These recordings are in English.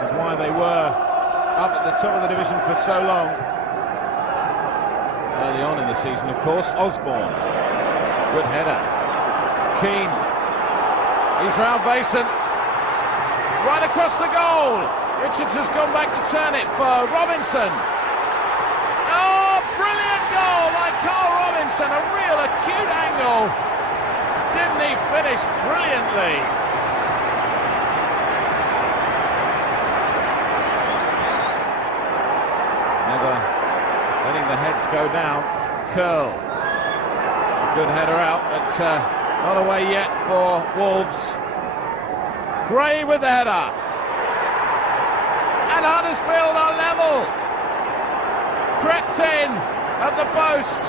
This is why they were up at the top of the division for so long. Early on in the season, of course. Osborne, good header. Keane, Israel Basin, right across the goal. Richards has gone back to turn it for Robinson. Oh, brilliant goal by Carl Robinson, a real acute angle. Didn't he finish brilliantly? Never letting the heads go down. Curl, good header out, but not away yet for Wolves. Gray with the header. And Huddersfield are level. Crept in at the post.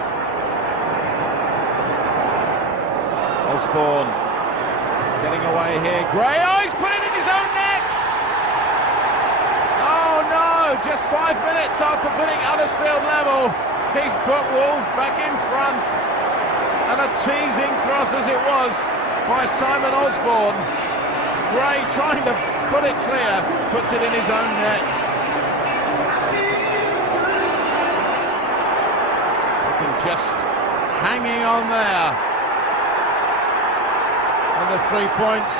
Osborne getting away here. Gray, oh, he's put it in his own net. Oh no, just 5 minutes after putting Huddersfield level, he's put Wolves back in front. And a teasing cross as it was by Simon Osborne. Gray trying to put it clear, puts it in his own net. Just hanging on there. And the 3 points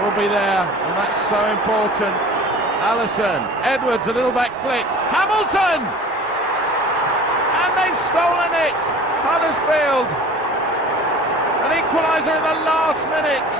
will be there, and that's so important. Allison, Edwards, a little back flick. Hamilton! And they've stolen it. Huddersfield. An equaliser in the last minute.